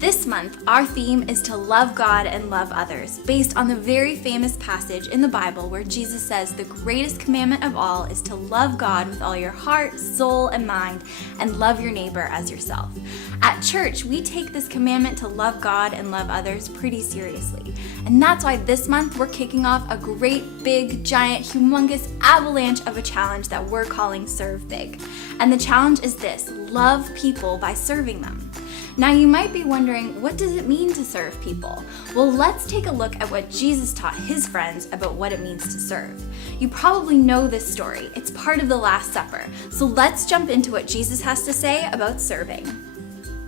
This month, our theme is to love God and love others, based on the very famous passage in the Bible where Jesus says the greatest commandment of all is to love God with all your heart, soul, and mind, and love your neighbor as yourself. At church, we take this commandment to love God and love others pretty seriously. And that's why this month we're kicking off a great, big, giant, humongous avalanche of a challenge that we're calling Serve Big. And the challenge is this: love people by serving them. Now you might be wondering, what does it mean to serve people? Well, let's take a look at what Jesus taught his friends about what it means to serve. You probably know this story. It's part of the Last Supper. So let's jump into what Jesus has to say about serving.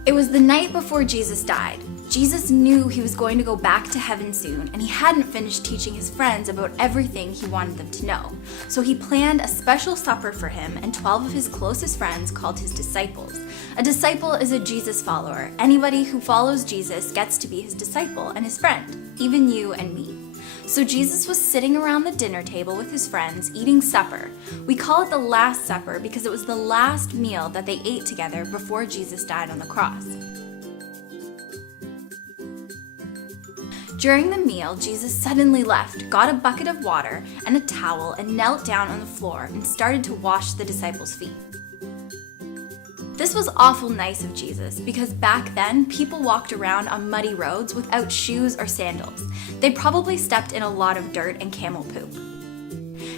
It was the night before Jesus died. Jesus knew he was going to go back to heaven soon, and he hadn't finished teaching his friends about everything he wanted them to know. So he planned a special supper for him and 12 of his closest friends called his disciples. A disciple is a Jesus follower. Anybody who follows Jesus gets to be his disciple and his friend, even you and me. So Jesus was sitting around the dinner table with his friends, eating supper. We call it the Last Supper because it was the last meal that they ate together before Jesus died on the cross. During the meal, Jesus suddenly left, got a bucket of water and a towel, and knelt down on the floor and started to wash the disciples' feet. This was awful nice of Jesus because back then, people walked around on muddy roads without shoes or sandals. They probably stepped in a lot of dirt and camel poop.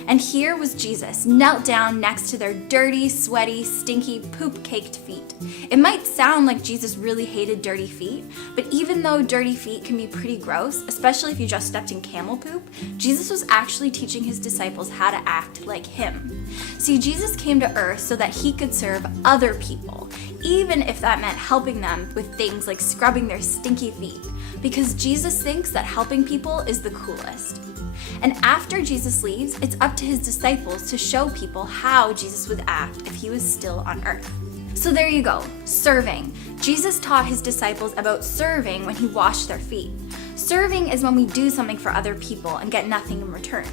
And here was Jesus, knelt down next to their dirty, sweaty, stinky, poop-caked feet. It might sound like Jesus really hated dirty feet, but even though dirty feet can be pretty gross, especially if you just stepped in camel poop, Jesus was actually teaching his disciples how to act like him. See, Jesus came to earth so that he could serve other people, even if that meant helping them with things like scrubbing their stinky feet, because Jesus thinks that helping people is the coolest. And after Jesus leaves, it's up to his disciples to show people how Jesus would act if he was still on earth. So there you go, serving. Jesus taught his disciples about serving when he washed their feet. Serving is when we do something for other people and get nothing in return.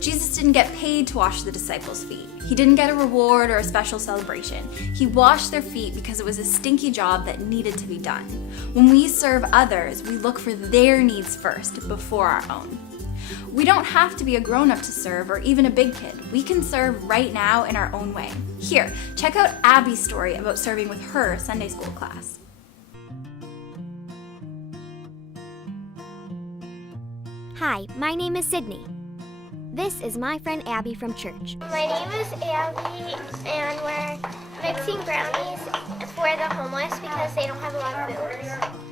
Jesus didn't get paid to wash the disciples' feet. He didn't get a reward or a special celebration. He washed their feet because it was a stinky job that needed to be done. When we serve others, we look for their needs first before our own. We don't have to be a grown-up to serve or even a big kid. We can serve right now in our own way. Here, check out Abby's story about serving with her Sunday school class. Hi, my name is Sydney. This is my friend Abby from church. My name is Abby, and we're mixing brownies for the homeless because they don't have a lot of food.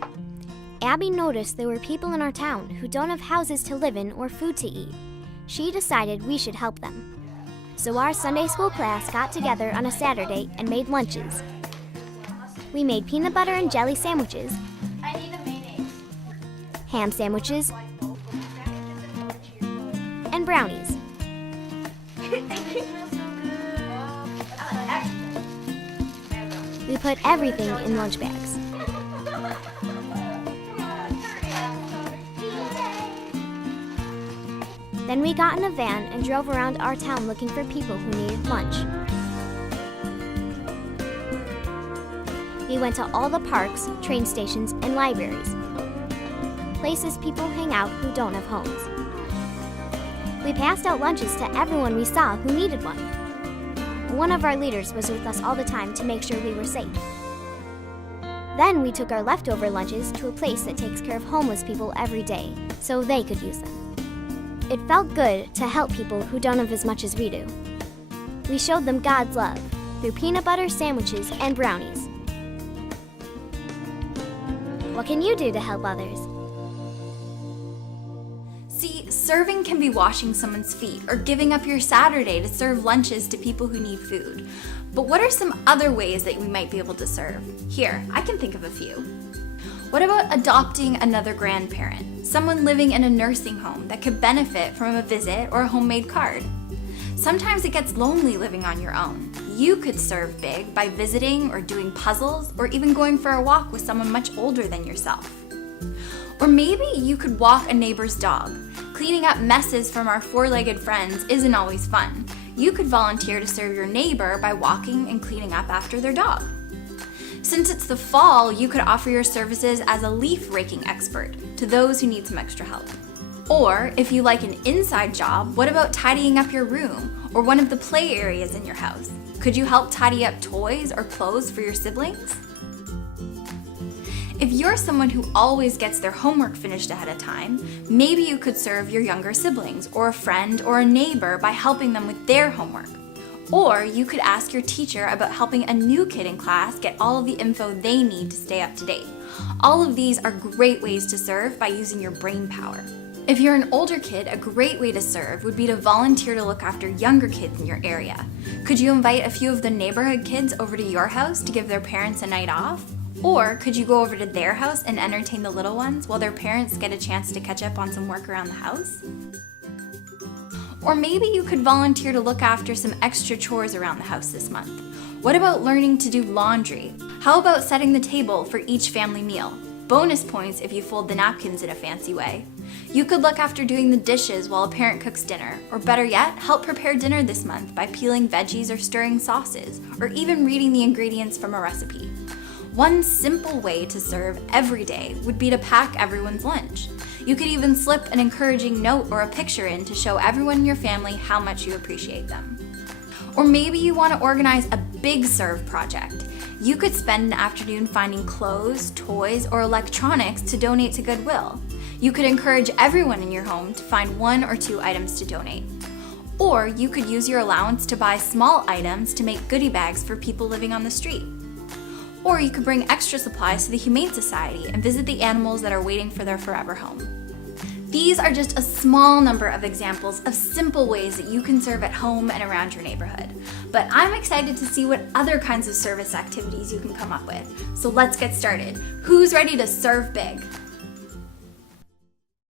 Abby noticed there were people in our town who don't have houses to live in or food to eat. She decided we should help them. So our Sunday school class got together on a Saturday and made lunches. We made peanut butter and jelly sandwiches, ham sandwiches, and brownies. We put everything in lunch bags. Then we got in a van and drove around our town looking for people who needed lunch. We went to all the parks, train stations, and libraries, places people hang out who don't have homes. We passed out lunches to everyone we saw who needed one. One of our leaders was with us all the time to make sure we were safe. Then we took our leftover lunches to a place that takes care of homeless people every day, so they could use them. It felt good to help people who don't have as much as we do. We showed them God's love through peanut butter sandwiches and brownies. What can you do to help others? See, serving can be washing someone's feet or giving up your Saturday to serve lunches to people who need food. But what are some other ways that we might be able to serve? Here, I can think of a few. What about adopting another grandparent, someone living in a nursing home that could benefit from a visit or a homemade card? Sometimes it gets lonely living on your own. You could serve big by visiting or doing puzzles or even going for a walk with someone much older than yourself. Or maybe you could walk a neighbor's dog. Cleaning up messes from our four-legged friends isn't always fun. You could volunteer to serve your neighbor by walking and cleaning up after their dog. Since it's the fall, you could offer your services as a leaf raking expert to those who need some extra help. Or if you like an inside job, what about tidying up your room or one of the play areas in your house? Could you help tidy up toys or clothes for your siblings? If you're someone who always gets their homework finished ahead of time, maybe you could serve your younger siblings or a friend or a neighbor by helping them with their homework. Or you could ask your teacher about helping a new kid in class get all of the info they need to stay up to date. All of these are great ways to serve by using your brain power. If you're an older kid, a great way to serve would be to volunteer to look after younger kids in your area. Could you invite a few of the neighborhood kids over to your house to give their parents a night off? Or could you go over to their house and entertain the little ones while their parents get a chance to catch up on some work around the house? Or maybe you could volunteer to look after some extra chores around the house this month. What about learning to do laundry? How about setting the table for each family meal? Bonus points if you fold the napkins in a fancy way. You could look after doing the dishes while a parent cooks dinner, or better yet, help prepare dinner this month by peeling veggies or stirring sauces, or even reading the ingredients from a recipe. One simple way to serve every day would be to pack everyone's lunch. You could even slip an encouraging note or a picture in to show everyone in your family how much you appreciate them. Or maybe you want to organize a big serve project. You could spend an afternoon finding clothes, toys, or electronics to donate to Goodwill. You could encourage everyone in your home to find 1 or 2 items to donate. Or you could use your allowance to buy small items to make goodie bags for people living on the street. Or you could bring extra supplies to the Humane Society and visit the animals that are waiting for their forever home. These are just a small number of examples of simple ways that you can serve at home and around your neighborhood. But I'm excited to see what other kinds of service activities you can come up with. So let's get started. Who's ready to serve big?